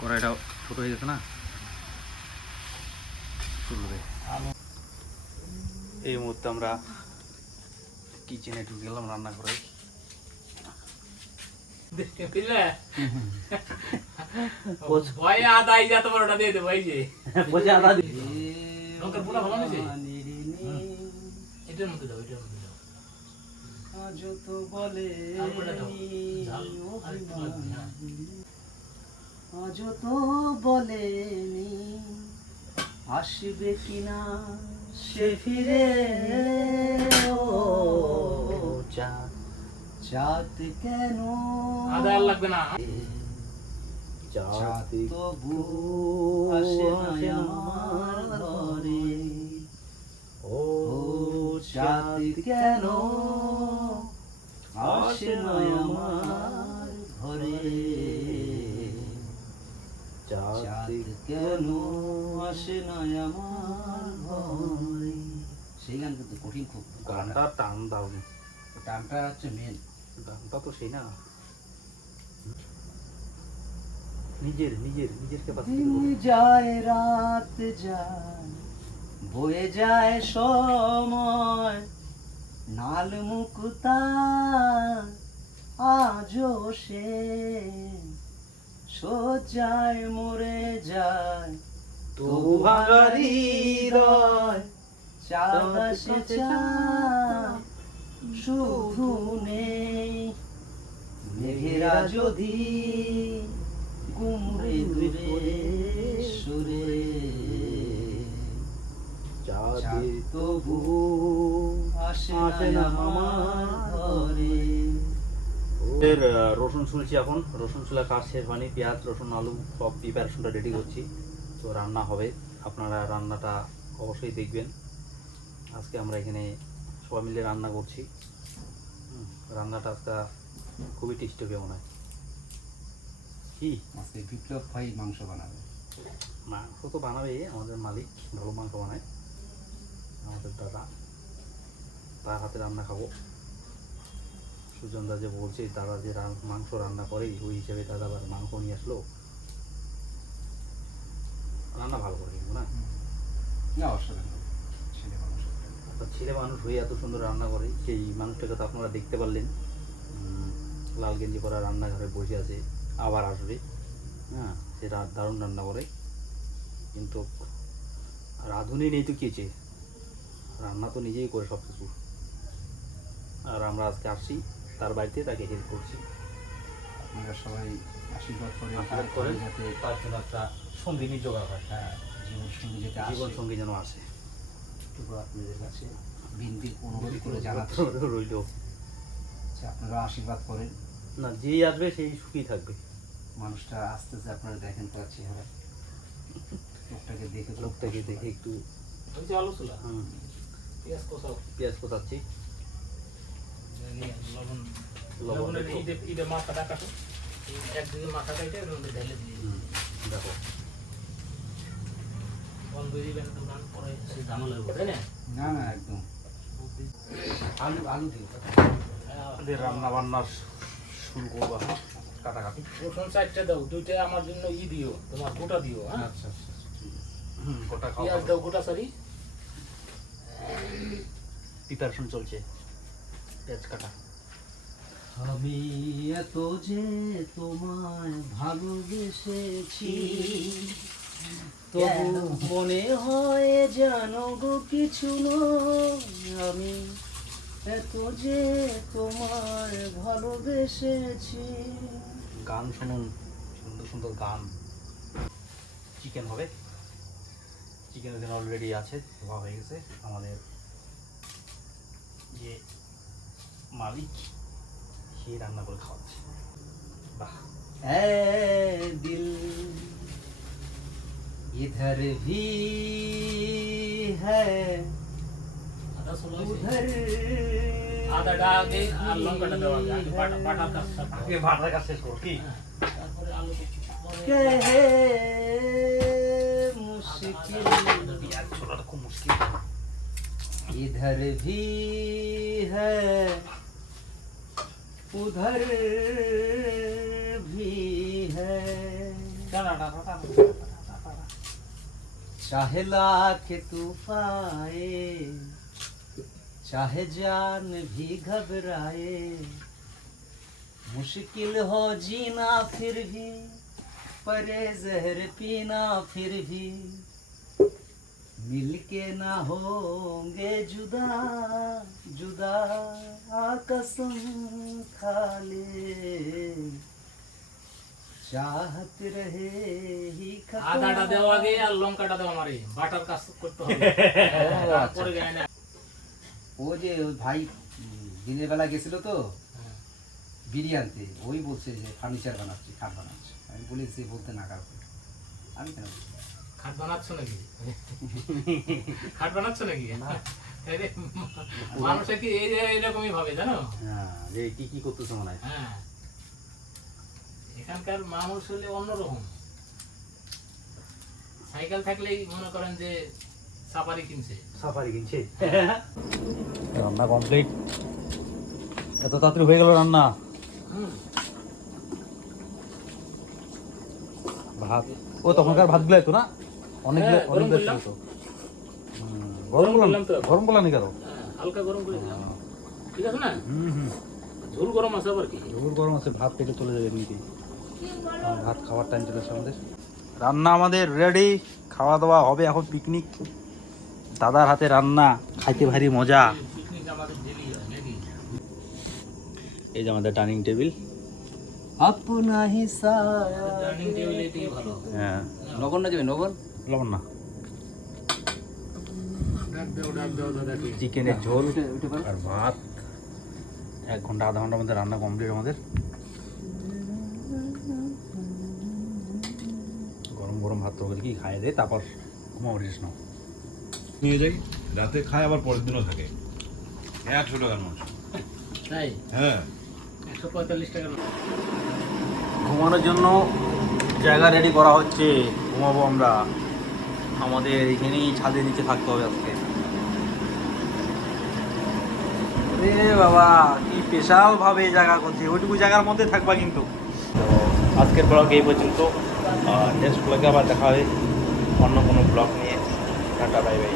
কড়াইটা ছোট হয়ে গেছে না, চলবে। এই মুহূর্তে আমরা কিচেনে ঢুকে গেলাম, রান্না করে। আসবে কিনা সে ফিরে, চাঁদ কেন আদার লাগবে না, চাঁদ তবু আসে না আমার ঘরে, ও চাঁদ কেন আসে না আমার ঘরে, চাঁদ কেন আসে না আমার ঘরে। সেই গান কিন্তু কঠিন, খুব গানটা টান দারুণ, টানটা হচ্ছে মেন, গানটা তো সেই না, নিজের নিজের নিজের দিন যায় রাত যায় বয়ে যায় সময়, নাল মুক্তা আজও সে সজ্জায় মরে যায়, তবু ভাঙা হৃদয় চাঁদ আসে চাঁদ শুধু নেই, মেঘেরা যদি গুমরে দূরে সুরে, চাঁদ তবু আসে না আমার ঘরে। রসুন ছুলছি এখন, রসুন ছুলা কাজ শেষ হয়নি, পেঁয়াজ রসুন আলু সব প্রিপারেশনটা রেডি করছি, তো রান্না হবে। আপনারা রান্নাটা অবশ্যই দেখবেন। আজকে আমরা এখানে সবাই মিলে রান্না করছি, রান্নাটা আজকে খুবই টেস্টি হবে মনে হয়। কি আজকে বিপ্লব ভাই মাংস বানাবে? মাংস তো বানাবে আমাদের মালিক, ভালো মাংস বানায় আমাদের দাদা, তার হাতে রান্না খাবো। সুজন দা যে বলছে দাদা যে মাংস রান্না করে, ওই হিসেবে দাদা আবার মাংস নিয়ে আসলো, রান্না ভালো করে কিন্তু না, ছেলে মানুষ হয়ে এত সুন্দর রান্না করে, সেই মানুষটাকে তো আপনারা দেখতে পারলেন, লাল গেঞ্জি পরা রান্নাঘরে বসে আছে, আবার আসবে। হ্যাঁ, সে দারুণ রান্না করে, কিন্তু রাঁধুনি নেই তো কি, রান্না তো নিজেই করে সব কিছু। আর আমরা আজকে আসছি তার বাড়িতে, তাকে হেল্প করছি। আপনারা সবাই আশীর্বাদ করেন যাতে তার জন্য একটা সঙ্গিনী জোগাড় হয়। হ্যাঁ, জীবন সঙ্গী যেন আসে, আপনাদের কাছে বিনতি অনুরোধ করে জানাতে রইল। আপনারা আশীর্বাদ করেন, না যে আসবে সেই সুখী থাকবে। মানুষটা আসতেছে, আপনারা দেখেন তার চেহারা, লোকটাকে দেখে একটু আলোচনা। পেঁয়াজ কোথাচ্ছি, লবণ মাথাটা কাটো, একদিকে মাথা কাটে ঢেলে দিয়ে দেখো বন্ধ দিবেন তো, গান পরে সে ঝামেলা হবে, তাই না? না না একদম আলু আলু দিয়ে রান্না বান্না শুরু করবো। কাটাকাটি রসুন চারটা দাও, দুইটা আমার জন্য দিও, তোমার গোটা দিও। হ্যাঁ, আচ্ছা আচ্ছা, গোটা পেঁয়াজ দাও গোটা, সরি প্রিপারেশন চলছে পেঁয়াজ কাটা। আমি এত যে তোমায় ভালোবেসেছি, তবু মনে হয় জানো গো কিছু নয়, আমি এত যে তোমায় ভালোবেসেছি। গান শুনুন, সুন্দর সুন্দর গান। চিকেন হবে, চিকেন এখানে অলরেডি আছে, ধোয়া হয়ে গেছে। আমাদের যে মালিক সে রান্না করে খাওয়াচ্ছে। বাহ, दिल इधर भी है उधर আদা ডাকে আর লঙ্কাটা দেওয়া যায়, বাটার কাজ আগে ভাটার কাজ শেষ করো কি, তারপরে আলু कहे मुश्किल পেঁয়াজ ছোলাটা খুব মুশকিল। इधर भी है उधर भी चाहे लाख तूफाए चाहे जान भी घबराए मुश्किल हो जीना फिर भी परे जहर पीना फिर भी मिलके ना होंगे जुदा जुदा कसम खा ले चाहत रहे ही আদাটা দেওয়া আগে আর লঙ্কাটা দেওয়া মারে বাটার কাজ করতে হবে তারপরে যায় না ও যে ওই ভাই দিনের বেলা গেছিল তো বিড়ি আনতে ওই বলছে যে ফার্নিচার বানাচ্ছি খাট বানাচ্ছি আমি বলেছি বলতে না কাউকে আমি কেন বলছি? খাট বানাচ্ছ নাকি খাট বানাচ্ছ নাকি আরে, মানুষে কি এই যে এরকমই ভাবে জানো হ্যাঁ যে কি কি করতেছে মনে হয় হ্যাঁ এখানকার মানুষ হলে অন্যরকম সাইকেল থাকলেই মনে করেন যে সাফারি কিনছে সাফারি কিনছে রান্না কমপ্লিট এত তাড়াতাড়ি হয়ে গেল রান্না হুম ভাত ও তখনকার ভাতগুলো তো না অনেকগুলো হ্যাঁ, গরম অনেকগুলো করলাম। ছিল তো গরম করলাম তো। গরম করলাম নি কারো হ্যাঁ, হালকা গরম করে দিলাম ঠিক আছে না হুম ঝোল গরম আছে আবার কি জোর গরম আছে ভাত পেটে চলে যাবে এমনিতেই ভাত খাওয়ার টাইম চলে এসেছে আমাদের রান্না আমাদের রেডি খাওয়া দাওয়া হবে এখন পিকনিক দাদার হাতে রান্না খাইতে ভারী মজা পিকনিক আমাদের ডেলি হয় নাকি এই যে আমাদের ডাইনিং টেবিল अपना ही साया ডাইনিং টেবিল এটাই ভালো হ্যাঁ নগর না যাবে নগর লবণ না ডাক দাও দাদাকে চিকেনের ঝোল উঠে পারো আর ভাত 1 ঘন্টা আধা ঘন্টার মধ্যে রান্না কমপ্লিট আমাদের গরম গরম ভাত তরকারি কি খাইয়ে দেয় তারপর ঘুমাবো রেস্ট নাও নিয়ে যাই রাতে খায় আবার পরের দিনও থাকে 100 টাকার মাংস তাই হ্যাঁ 145 টাকা ঘুমানোর জন্য জায়গা রেডি করা হচ্ছে ঘুমাবো আমরা আমাদের এখানেই ছাদের নিচে থাকতে হবে আজকে রে বাবা কি স্পেশাল ভাবে এই জায়গা করছে ওইটুকু জায়গার মধ্যে থাকবা কিন্তু তো আজকের ব্লগ এই পর্যন্ত নেক্সট ব্লগে আবার দেখা হবে অন্য কোনো ব্লগ নিয়ে টাটা বাই বাই